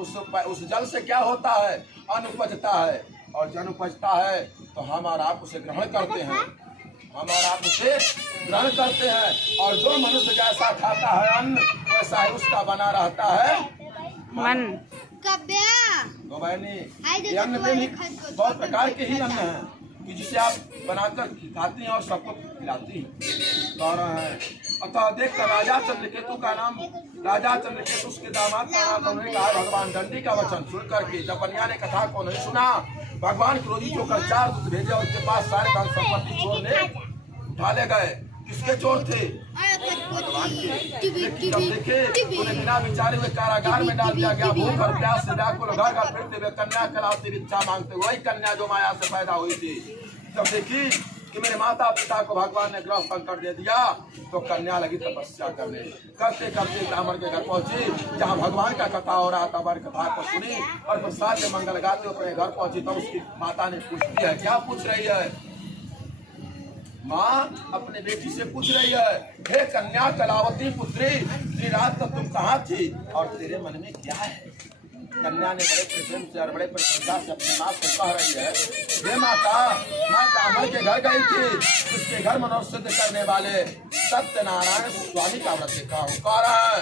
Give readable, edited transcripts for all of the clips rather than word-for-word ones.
उस जल से क्या होता है? अन्न उपजता है, और जन उपजता है तो हम और आप उसे ग्रहण करते हैं, हम और आप उसे ग्रहण करते हैं। और जो मनुष्य जैसा खाता है अन्न, वैसा ही उसका बना रहता है मन। तो बहनी, ये अन्न में भी बहुत प्रकार के ही अन्न हैं कि जिसे आप बनाकर खाती हैं और सबको खिलाती हैं। गौरव है। अतः देख कर राजा चंद्रकेतु का नाम, राजा चंद्रकेतु उसके दामाद का नाम उन्होंने कहा भगवान दंडी का वचन सुन करके जब बनिया ने कथा को नहीं सुना, भगवान क्रोधित होकर 4 दूत भेजे और उसके पास सारे धन संपत्ति चोरने ढाले गए। किसके चोर थे? भगवान के। देखे उन्हें बिना विचारे हुए कारागार में डाल दिया गया। भूख और प्यास से व्याकुल घर घर फिरते हुए कन्या कहलाती इच्छा मांगते, वही कन्या जो माया से पैदा हुई थी। जब देखी कि मेरे माता पिता को भगवान ने ग्रह संकट दे दिया, तो कन्या लगी तपस्या करने। करते करते ब्राह्मण के घर पहुंची, जहाँ भगवान का कथा हो रहा था। वर कथा को सुनी और प्रसाद में मंगल गाते अपने घर पहुंची। तो उसकी माता ने पूछती है, क्या पूछ रही है? माँ अपने बेटी से पूछ रही है, हे कन्या कलावती पुत्री, इतनी रात तक तुम कहाँ थी और तेरे मन में क्या है? कन्या ने बड़े प्रेम से और बड़े प्रसन्नता से अपनी माँ से कह रही है, हे माता, मैं ब्राह्मण के घर गई थी, उसके घर मनोरथ सिद्ध करने वाले सत्यनारायण स्वामी का व्रत देखा हूँ। कह रहा है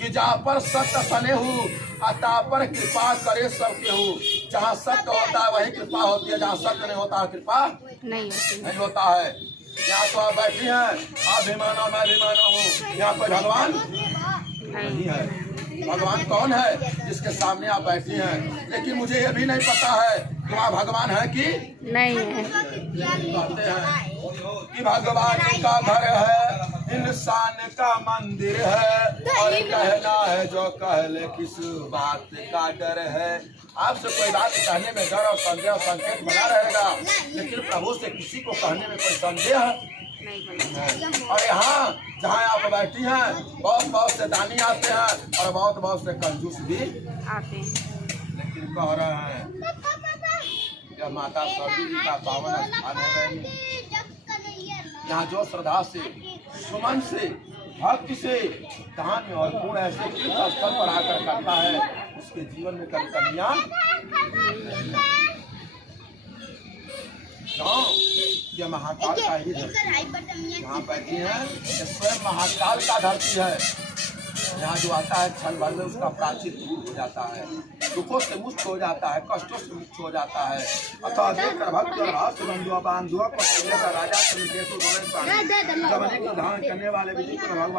कि जहाँ पर सत्य सने हूँ, अता पर कृपा करे सब केहू। जहाँ सत्य होता है वही कृपा होती है, जहाँ सत्य नहीं होता है कृपा नहीं होता है। यहाँ तो आप बैठी हैं, आप भी मानो मैं भी मानो हूँ, यहाँ कोई भगवान नहीं है। भगवान कौन है? जिसके सामने आप बैठी हैं। लेकिन मुझे ये भी नहीं पता है कि वहाँ भगवान है कि नहीं है। कहते हैं कि भगवान का घर है, इंसान का मंदिर है, और कहना है जो कह ले, किस बात का डर है। आपसे कोई बात कहने में डर और संदेह संकेत बना रहेगा, लेकिन प्रभु से किसी को कहने में कोई संदेह नहीं। और यहाँ जहाँ आप बैठी हैं, बहुत बहुत से दानी आते हैं और बहुत बहुत से कंजूस भी आते हैं। लेकिन कह रहे हैं जब माता सरयू जी का पावन स्थान है, यहाँ जो श्रद्धा से, सुमन से, भक्ति से, दान और गुण ऐसे तीर्थ स्थल पर आकर करता है, उसके जीवन में कभी कमियां ये महाकाल का ही धरती। यहाँ बैठी है, ये स्वयं महाकाल का धरती है। यहाँ जो आता है क्षण भर में उसका प्राचित दूर हो जाता है, दुखों से मुक्त हो जाता है, कष्टों से मुक्त हो जाता है। अतः देखकर भक्त और भाव बंधुआ बांधुआ को राजा चंद्रकेतु जब अनेक धारण करने वाले विष्णु भगवान